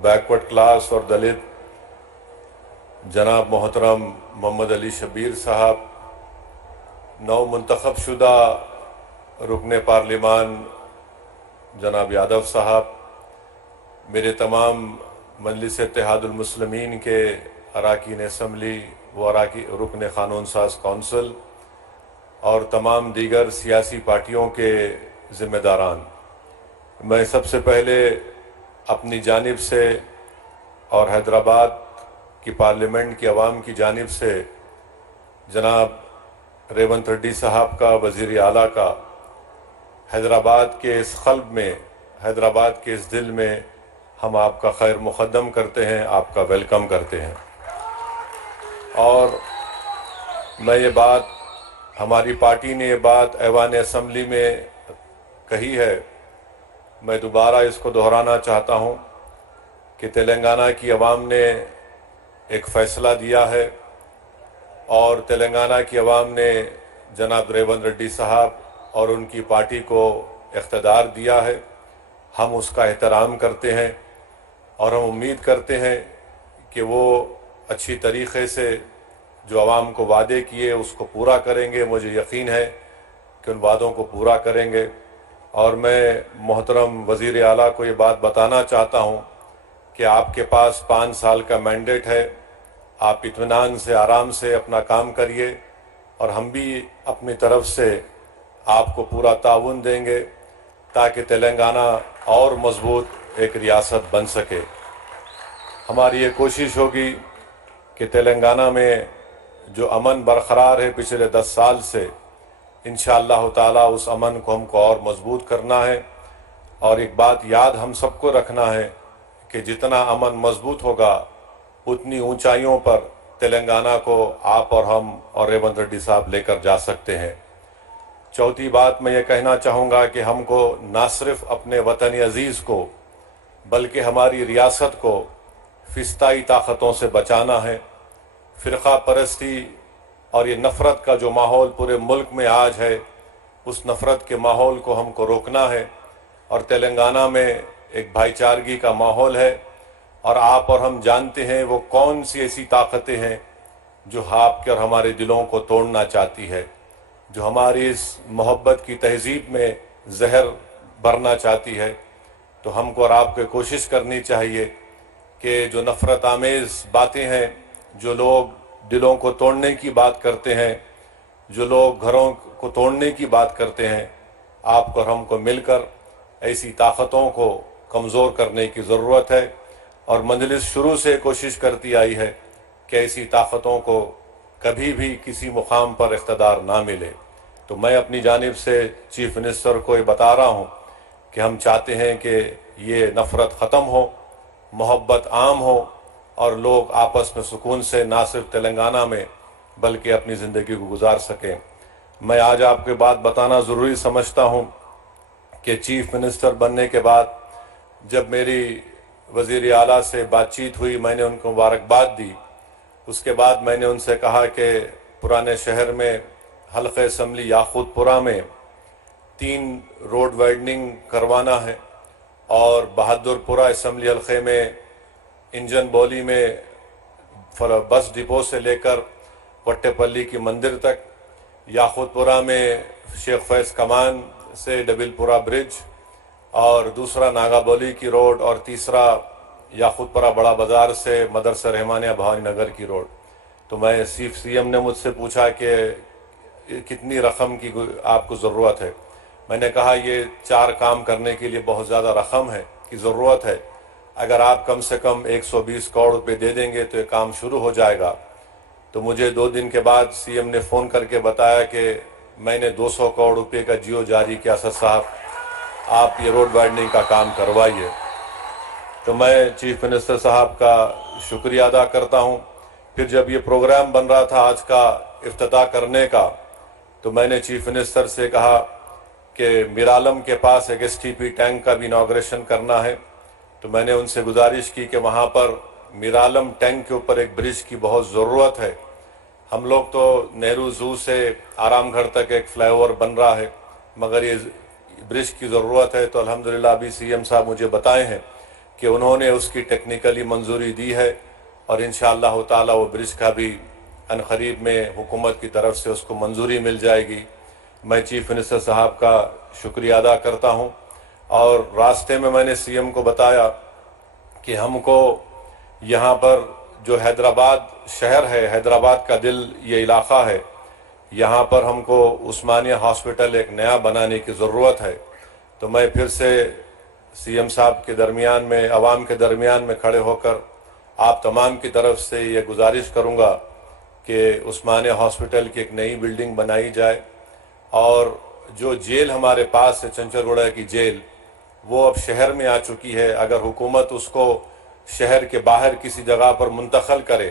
Backward class और दलित जनाब मोहतरम मोहम्मद अली शबीर साहब, नौ मुंतखब शुदा रुकन पार्लिमान जनाब यादव साहब, मेरे तमाम मजलिस इत्तेहादुल मुस्लिमीन के अरकान असम्बली व रुकन क़ानून साज कौंसिल और तमाम दीगर सियासी पार्टियों के ज़िम्मेदारान, मैं सबसे पहले अपनी जानिब से और हैदराबाद की पार्लियामेंट की आवाम की जानिब से जनाब रेवंत रेड्डी साहब का, वज़ीर आला का, हैदराबाद के इस क़ल्ब में, हैदराबाद के इस दिल में हम आपका खैर मुक़द्दम करते हैं, आपका वेलकम करते हैं। और मैं ये बात, हमारी पार्टी ने ये बात ऐवान असम्बली में कही है, मैं दोबारा इसको दोहराना चाहता हूँ कि तेलंगाना की आवाम ने एक फ़ैसला दिया है और तेलंगाना की आवाम ने जनाब रेवंत रेड्डी साहब और उनकी पार्टी को इख्तियार दिया है। हम उसका एहतराम करते हैं और हम उम्मीद करते हैं कि वो अच्छी तरीक़े से जो आवाम को वादे किए उसको पूरा करेंगे। मुझे यकीन है कि उन वादों को पूरा करेंगे। और मैं मोहतरम वज़ीर आला को ये बात बताना चाहता हूँ कि आपके पास 5 साल का मैंडेट है, आप इत्मीनान से, आराम से अपना काम करिए और हम भी अपनी तरफ से आपको पूरा ताउन देंगे ताकि तेलंगाना और मज़बूत एक रियासत बन सके। हमारी ये कोशिश होगी कि तेलंगाना में जो अमन बरक़रार है पिछले 10 साल से, इंशाअल्लाह ताला उस अमन को हमको और मज़बूत करना है। और एक बात याद हम सबको रखना है कि जितना अमन मज़बूत होगा उतनी ऊंचाइयों पर तेलंगाना को आप और हम और रेवंत रेड्डी साहब लेकर जा सकते हैं। चौथी बात मैं ये कहना चाहूँगा कि हमको ना सिर्फ अपने वतन अज़ीज़ को बल्कि हमारी रियासत को फ़िस्ताई ताक़तों से बचाना है। फ़िरक़ा परस्ती और ये नफ़रत का जो माहौल पूरे मुल्क में आज है, उस नफ़रत के माहौल को हमको रोकना है। और तेलंगाना में एक भाईचारगी का माहौल है और आप और हम जानते हैं वो कौन सी ऐसी ताकतें हैं जो आपके और हमारे दिलों को तोड़ना चाहती है, जो हमारी इस मोहब्बत की तहज़ीब में जहर भरना चाहती है। तो हमको और आपको कोशिश करनी चाहिए कि जो नफ़रत आमेज़ बातें हैं, जो लोग दिलों को तोड़ने की बात करते हैं, जो लोग घरों को तोड़ने की बात करते हैं, आपको और हमको मिलकर ऐसी ताकतों को कमज़ोर करने की ज़रूरत है। और मजलिस शुरू से कोशिश करती आई है कि ऐसी ताकतों को कभी भी किसी मुकाम पर इख्तियार ना मिले। तो मैं अपनी जानिब से चीफ मिनिस्टर को ये बता रहा हूँ कि हम चाहते हैं कि ये नफ़रत ख़त्म हो, मोहब्बत आम हो और लोग आपस में सुकून से ना सिर्फ तेलंगाना में बल्कि अपनी ज़िंदगी को गुजार सकें। मैं आज आपके बात बताना ज़रूरी समझता हूँ कि चीफ मिनिस्टर बनने के बाद जब मेरी वज़ीर आला से बातचीत हुई, मैंने उनको मुबारकबाद दी। उसके बाद मैंने उनसे कहा कि पुराने शहर में हल्क़े असम्बली याक़ूतपुरा में 3 रोड वाइडनिंग करवाना है और बहादुरपुरा असम्बली हल्क़े में इंजन बोली में बस डिपो से लेकर वट्टेपल्ली की मंदिर तक, याक़ूतपुरा में शेख फैज़ कमान से डबिलपुरा ब्रिज, और दूसरा नागाबोली की रोड, और तीसरा याक़ूतपुरा बड़ा बाज़ार से मदरसा रहमानिया भवानी नगर की रोड। तो मैं सीएम ने मुझसे पूछा कि कितनी रकम की आपको ज़रूरत है। मैंने कहा ये 4 काम करने के लिए बहुत ज़्यादा रकम है की ज़रूरत है। अगर आप कम से कम 120 करोड़ रुपये दे देंगे तो ये काम शुरू हो जाएगा। तो मुझे 2 दिन के बाद सीएम ने फ़ोन करके बताया कि मैंने 200 करोड़ रुपये का जियो जारी किया, सर साहब आप ये रोड वाइडनिंग का काम करवाइए। तो मैं चीफ मिनिस्टर साहब का शुक्रिया अदा करता हूँ। फिर जब ये प्रोग्राम बन रहा था आज का इफ्तिताह करने का, तो मैंने चीफ मिनिस्टर से कहा कि मिरालम के पास एक एसटीपी टैंक का भी इनॉग्रेशन करना है। तो मैंने उनसे गुजारिश की कि वहाँ पर मिरालम टैंक के ऊपर एक ब्रिज की बहुत ज़रूरत है। हम लोग तो नेहरू ज़ू से आरामगढ़ तक एक फ्लाईओवर बन रहा है, मगर ये ब्रिज की ज़रूरत है। तो अल्हम्दुलिल्लाह अभी सीएम साहब मुझे बताए हैं کہ انہوں نے اس کی ٹیکنیکلی منظوری دی ہے اور انشاءاللہ تعالی وہ برج کا بھی عنقریب میں حکومت کی طرف سے اس کو منظوری مل جائے گی۔ میں چیف منسٹر صاحب کا شکریہ ادا کرتا ہوں، اور راستے میں نے سی ایم کو بتایا کہ ہم کو یہاں پر جو حیدرآباد شہر ہے، حیدرآباد کا دل یہ علاقہ ہے، یہاں پر ہم کو عثمانیہ ہاسپٹل ایک نیا بنانے کی ضرورت ہے۔ تو میں پھر سے سی ایم صاحب کے درمیان میں، عوام کے درمیان میں کھڑے ہو کر آپ تمام کی طرف سے یہ گزارش کروں گا کہ عثمانیہ ہاسپٹل کی ایک نئی بلڈنگ بنائی جائے، اور جو جیل ہمارے پاس ہے چنچرگوڑا کی جیل، وہ اب شہر میں آ چکی ہے۔ اگر حکومت اس کو شہر کے باہر کسی جگہ پر منتقل کرے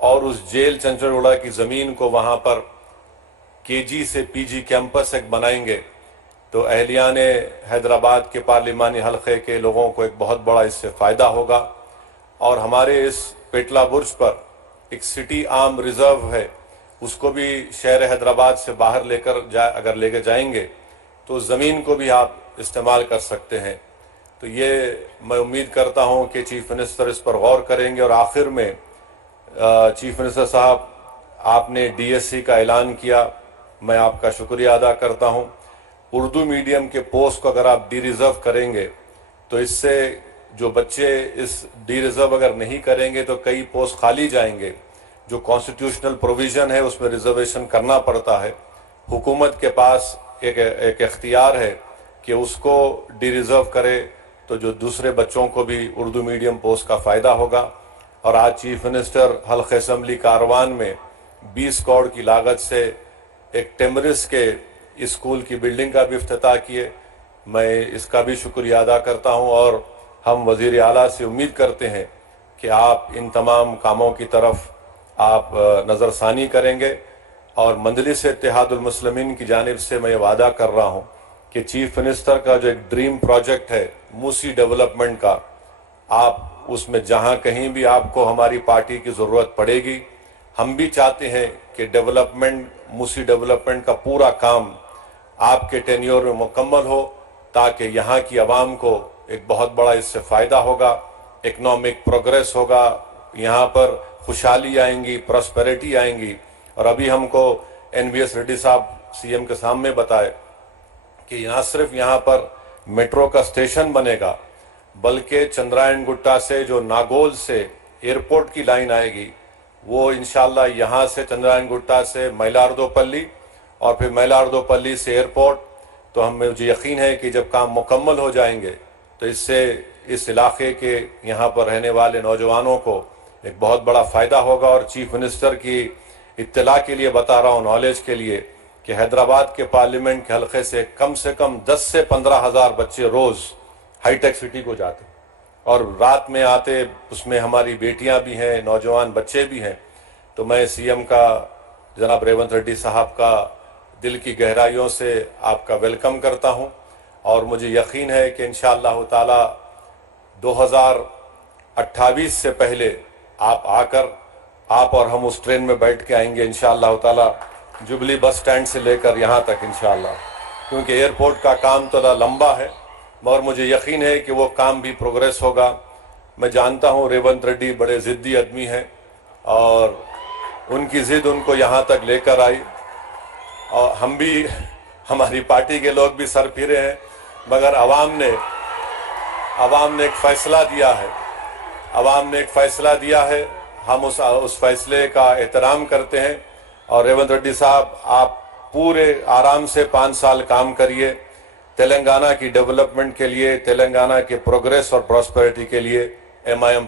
اور اس جیل چنچرگوڑا کی زمین کو وہاں پر کے جی سے پی جی کیمپس ایک بنائیں گے، تو اہلیان حیدرآباد کے پارلیمانی حلقے کے لوگوں کو ایک بہت بڑا اس سے فائدہ ہوگا۔ اور ہمارے اس پیٹلا برج پر ایک سٹی آرم ریزرو ہے، اس کو بھی شہر حیدرآباد سے باہر اگر لے کے جائیں گے تو زمین کو بھی آپ استعمال کر سکتے ہیں۔ تو یہ میں امید کرتا ہوں کہ چیف منسٹر اس پر غور کریں گے۔ اور آخر میں چیف منسٹر صاحب، آپ نے ڈی ایس سی کا اعلان کیا، میں آپ کا شکریہ ادا کرتا ہوں۔ اردو میڈیم کے پوسٹ کو اگر آپ ڈی ریزرو کریں گے تو اس سے جو بچے اس ڈی ریزرو اگر نہیں کریں گے تو کئی پوسٹ خالی جائیں گے۔ جو کانسٹیٹیوشنل پروویژن ہے اس میں ریزرویشن کرنا پڑتا ہے، حکومت کے پاس ایک اختیار ہے کہ اس کو ڈی ریزرو کرے، تو جو دوسرے بچوں کو بھی اردو میڈیم پوسٹ کا فائدہ ہوگا۔ اور آج چیف منسٹر حلقہ اسمبلی کاروان میں 20 کروڑ کی لاگت سے ایک ٹیمرس کے اسکول کی بلڈنگ کا بھی افتتاح کیے، میں اس کا بھی شکریہ ادا کرتا ہوں۔ اور ہم وزیر اعلیٰ سے امید کرتے ہیں کہ آپ ان تمام کاموں کی طرف آپ نظر ثانی کریں گے، اور مجلس اتحاد المسلمین کی جانب سے میں یہ وعدہ کر رہا ہوں کہ چیف منسٹر کا جو ایک ڈریم پروجیکٹ ہے موسی ڈیولپمنٹ کا، آپ اس میں جہاں کہیں بھی آپ کو ہماری پارٹی کی ضرورت پڑے گی، ہم بھی چاہتے ہیں کہ موسی ڈیولپمنٹ کا پورا کام آپ کے ٹینیور میں مکمل ہو، تاکہ یہاں کی عوام کو ایک بہت بڑا اس سے فائدہ ہوگا، اکنامک پروگریس ہوگا، یہاں پر خوشحالی آئیں گی، پراسپیرٹی آئیں گی۔ اور ابھی ہم کو این وی ایس ریڈی صاحب سی ایم کے سامنے بتائے کہ صرف یہاں پر میٹرو کا اسٹیشن بنے گا، بلکہ چندرائن گٹا سے جو ناگول سے ایئرپورٹ کی لائن آئے گی، وہ انشاءاللہ یہاں سے چندرائن گٹا سے میلاردو پلی اور پھر میلاردو پلی سے ایئرپورٹ۔ تو مجھے یقین ہے کہ جب کام مکمل ہو جائیں گے تو اس سے اس علاقے کے یہاں پر رہنے والے نوجوانوں کو ایک بہت بڑا فائدہ ہوگا۔ اور چیف منسٹر کی اطلاع کے لیے بتا رہا ہوں، نالج کے لیے، کہ حیدرآباد کے پارلیمنٹ کے حلقے سے کم 10 سے 15 ہزار بچے روز ہائی ٹیک سٹی کو جاتے، اور رات میں آتے، اس میں ہماری بیٹیاں بھی ہیں، نوجوان بچے بھی ہیں۔ تو میں سی ایم کا، جناب ریونت ریڈی صاحب کا دل کی گہرائیوں سے آپ کا ویلکم کرتا ہوں، اور مجھے یقین ہے کہ انشاءاللہ تعالی 2028 سے پہلے آپ آ کر آپ اور ہم اس ٹرین میں بیٹھ کے آئیں گے انشاءاللہ تعالی، جبلی بس سٹینڈ سے لے کر یہاں تک انشاءاللہ، کیونکہ ایئرپورٹ کا کام تھوڑا لمبا ہے، اور مجھے یقین ہے کہ وہ کام بھی پروگریس ہوگا۔ میں جانتا ہوں ریونت ریڈی بڑے ضدی آدمی ہیں، اور ان کی ضد ان کو یہاں تک لے کر آئی، اور ہم بھی، ہماری پارٹی کے لوگ بھی سر پھرے ہیں، مگر عوام نے ایک فیصلہ دیا ہے، ہم اس فیصلے کا احترام کرتے ہیں۔ اور ریونت ریڈی صاحب، آپ پورے آرام سے 5 سال کام کریے تلنگانہ کی ڈیولپمنٹ کے لیے، تلنگانہ کے پروگریس اور پراسپیرٹی کے لیے۔ M I am